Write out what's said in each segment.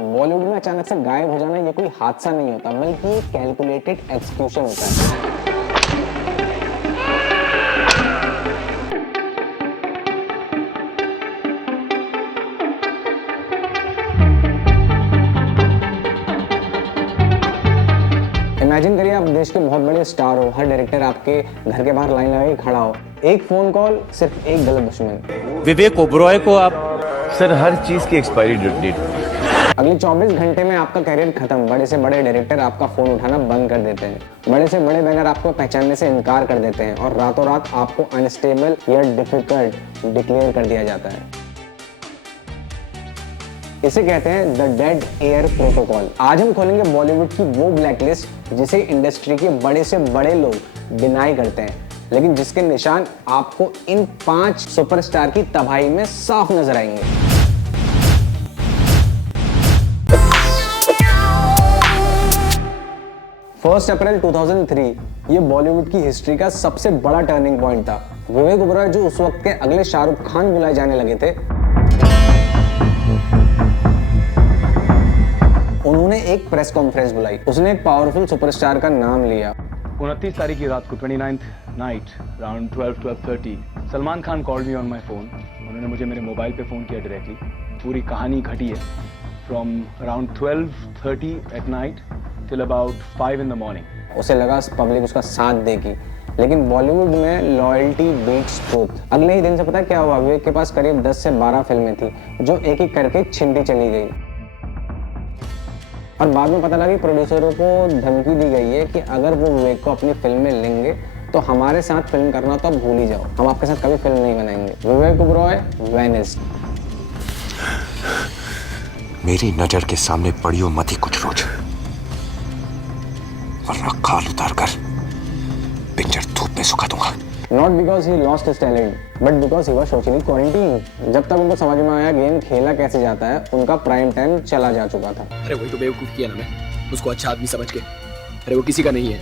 बॉलीवुड में अचानक से गायब हो जाना ये कोई हादसा नहीं होता, बल्कि एक कैलकुलेटेड एक्सक्यूशन होता है। इमेजिन करिए आप देश के बहुत बड़े स्टार हो, हर डायरेक्टर आपके घर के बाहर लाइन लगा के खड़ा हो, एक फोन कॉल, सिर्फ एक गलत दुश्मन। विवेक ओबरॉय को आप सर हर चीज की एक्सपायरी डेट अगले 24 घंटे में आपका करियर खत्म। बड़े से बड़े डायरेक्टर आपका फोन उठाना बंद कर देते हैं, बड़े से बड़े बैनर आपको पहचानने से इनकार कर देते हैं और रातों रात आपको अनस्टेबल या डिफिकल्ट डिक्लेयर कर दिया जाता है। इसे कहते हैं द डेड एयर प्रोटोकॉल। आज हम खोलेंगे बॉलीवुड की वो ब्लैकलिस्ट जिसे इंडस्ट्री के बड़े से बड़े लोग डिनाई करते हैं, लेकिन जिसके निशान आपको इन 5 सुपरस्टार की तबाही में साफ नजर आएंगे। फर्स्ट अप्रैल 2003 ये बॉलीवुड की हिस्ट्री का सबसे बड़ा टर्निंग पॉइंट था। विवेक ओबरॉय जो उस वक्त के अगले शाहरुख खान बुलाए जाने लगे थे, उन्होंने एक प्रेस कॉन्फ्रेंस बुलाई। उसने एक पावरफुल सुपरस्टार का नाम लिया। 29 तारीख की रात को 29th night around 12:30 Salman Khan called me on my phone. उन्होंने मुझे मेरे मोबाइल पे फ़ोन किया डायरेक्टली। पूरी कहानी घटी है from around 12:30 at night till about 5 in the morning। उसे लगा पब्लिक उसका साथ देगी, लेकिन बॉलीवुड में लॉयल्टी बीट्स ट्रूथ। अगले ही दिन से पता क्या हुआ, विवेक के पास करीब 10 से 12 फिल्में थी जो एक एक करके छिनती चली गई। और बाद में पता लगा कि प्रोड्यूसरों को धमकी दी गई है कि अगर वो विवेक को अपनी फिल्म में लेंगे तो हमारे साथ फिल्म करना तो अब भूल ही जाओ, हम आपके साथ कभी फिल्म नहीं बनाएंगे। विवेक ओबरॉय वेनिस्ड। मेरी नजर के सामने पड़ी हो मत ही कुछ रोज, वरना खाल उतार कर पिंजर धूप में सुखा दूंगा। Not because he lost his talent, but because he was socially quarantined। जब तक उनको समझ में आया गेम खेला कैसे जाता है, उनका प्राइम टाइम चला जा चुका था। अरे वही तो बेवकूफ किया ना मैं, उसको अच्छा आदमी समझ के। अरे वो किसी का नहीं है,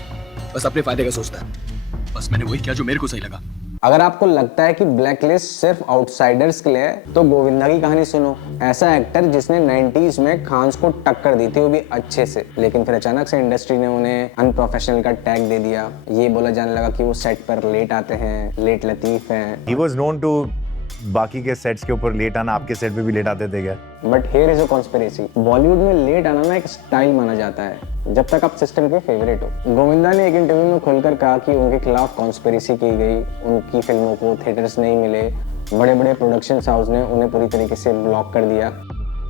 बस अपने फायदे का सोचता है। बस मैंने वही किया जो मेरे को सही लगा। अगर आपको लगता है कि ब्लैकलिस्ट सिर्फ आउटसाइडर्स के लिए है, तो गोविंदा की कहानी सुनो। ऐसा एक्टर जिसने 90s में खान्स को टक्कर दी थी, वो भी अच्छे से, लेकिन फिर अचानक से इंडस्ट्री ने उन्हें अनप्रोफेशनल का टैग दे दिया। ये बोला जाने लगा कि वो सेट पर लेट आते हैं, लेट लतीफ हैं। He was known to बाकी के सेट्स के ऊपर लेट आना, आपके सेट पे भी लेट आते थे क्या? But here is a conspiracy. Bollywood में लेट आना ना एक स्टाइल माना जाता है, जब तक आप सिस्टम के फेवरेट हो। गोविंदा ने एक इंटरव्यू में खुलकर कहा कि उनके खिलाफ कॉन्स्पिरेसी की गई, उनकी फिल्मों को थिएटर्स नहीं मिले, बड़े बड़े प्रोडक्शन हाउस ने उन्हें पूरी तरीके से ब्लॉक कर दिया।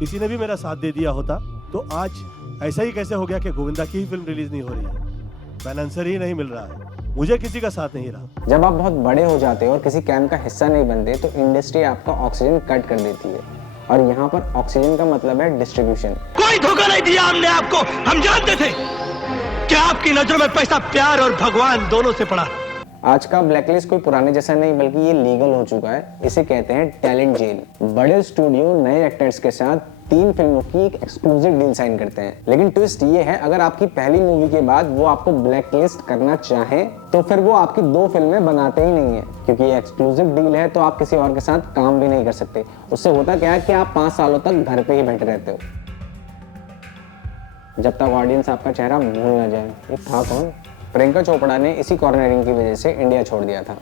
किसी ने भी मेरा साथ दे दिया होता तो आज ऐसा ही कैसे हो गया कि गोविंदा की ही फिल्म रिलीज नहीं हो रही है, फाइनेंसर ही नहीं मिल रहा है, मुझे किसी का साथ नहीं रहा। जब आप बहुत बड़े हो जाते हो और किसी कैंप का हिस्सा नहीं बनते, तो इंडस्ट्री आपका ऑक्सीजन कट कर देती है, और यहाँ पर ऑक्सीजन का मतलब है डिस्ट्रीब्यूशन। कोई धोखा नहीं दिया हमने आपको, हम जानते थे कि आपकी नजरों में पैसा प्यार और भगवान दोनों से पड़ा। आज का ब्लैकलिस्ट कोई पुराने जैसा नहीं, बल्कि ये लीगल हो चुका है। इसे कहते हैं टैलेंट जेल। बड़े स्टूडियो नए एक्टर्स के साथ 3 फिल्मों की एक एक्सक्लूसिव डील साइन करते हैं, लेकिन ट्विस्ट ये है, अगर आपकी पहली मूवी के बाद वो आपको ब्लैकलिस्ट करना चाहे तो फिर वो आपकी 2 फिल्में बनाते ही नहीं है, क्योंकि ये एक्सक्लूसिव डील है। तो आप किसी और के साथ काम भी नहीं कर सकते। उससे होता क्या है कि आप 5 सालों तक घर पे ही बैठे रहते हो, जब तक ऑडियंस आपका चेहरा भूल ना जाए। ये था कौन? प्रियंका चोपड़ा ने इसी कॉर्नरिंग की वजह से इंडिया छोड़ दिया था।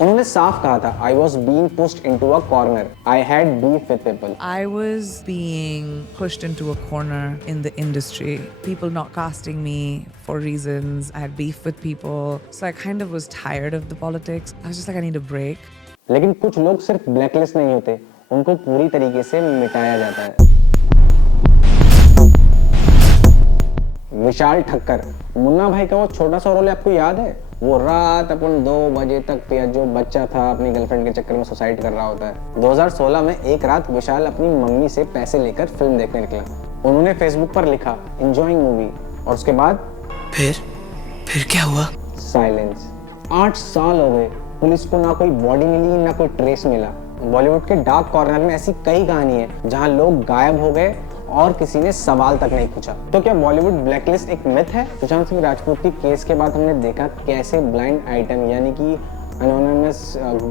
उन्होंने साफ कहा था, I was being pushed into a corner. I had beef with people. I was being pushed into a corner in the industry. People not casting me for reasons. I had beef with people. So I kind of was tired of the politics. I was just like, I need a break. लेकिन कुछ लोग सिर्फ blacklist नहीं होते, उनको पूरी तरीके से मिटाया जाता है। विशाल ठक्कर, मुन्ना भाई का वो छोटा सा रोल आपको याद है? वो रात अपन 2 बजे तक पिया जो बच्चा था अपनी गर्लफ्रेंड के चक्कर में सुसाइड कर रहा होता है। 2016 में एक रात विशाल अपनी मम्मी से पैसे लेकर फिल्म देखने निकला। उन्होंने फेसबुक पर लिखा एंजॉयिंग मूवी, और उसके बाद फिर क्या हुआ? साइलेंस। 8 साल हो गए, पुलिस को ना कोई बॉडी मिली, ना कोई ट्रेस मिला। बॉलीवुड के डार्क कॉर्नर में ऐसी कई कहानी है जहां लोग गायब हो गए और किसी ने सवाल तक नहीं पूछा। तो क्या बॉलीवुड ब्लैकलिस्ट एक मिथ है? सुशांत सिंह राजपूत की केस के बाद हमने देखा कैसे ब्लाइंड आइटम यानी कि एनोनिमस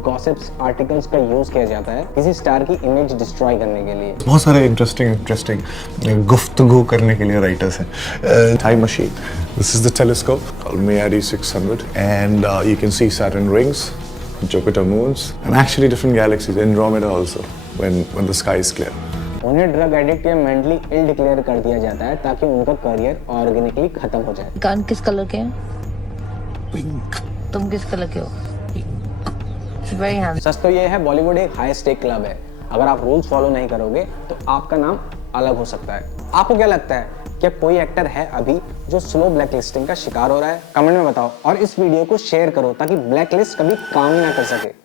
गॉसिप्स आर्टिकल्स का यूज किया जाता है किसी स्टार की इमेज डिस्ट्रॉय करने के लिए। बहुत सारे इंटरेस्टिंग गुफ्तगू करने के लिए राइटर्स हैं। Time machine, this is the telescope called Meade 600 and you can see Saturn rings, Jupiter moons and actually different galaxies, Andromeda also when the sky is clear. उन्हें ड्रग एडिक्ट या mentally ill declare कर दिया जाता है ताकि उनका career organically खत्म हो जाए। कान किस कलर के हैं? पिंक। तुम किस कलर के हो? Very handsome. सच तो ये है, बॉलीवुड एक हाई स्टेक क्लब है। अगर आप रूल्स फॉलो नहीं करोगे तो आपका नाम अलग हो सकता है। आपको क्या लगता है, क्या कोई एक्टर है अभी जो स्लो ब्लैकलिस्टिंग का शिकार हो रहा है? कमेंट में बताओ और इस वीडियो को शेयर करो ताकि ब्लैकलिस्ट कभी काम ही ना कर सके।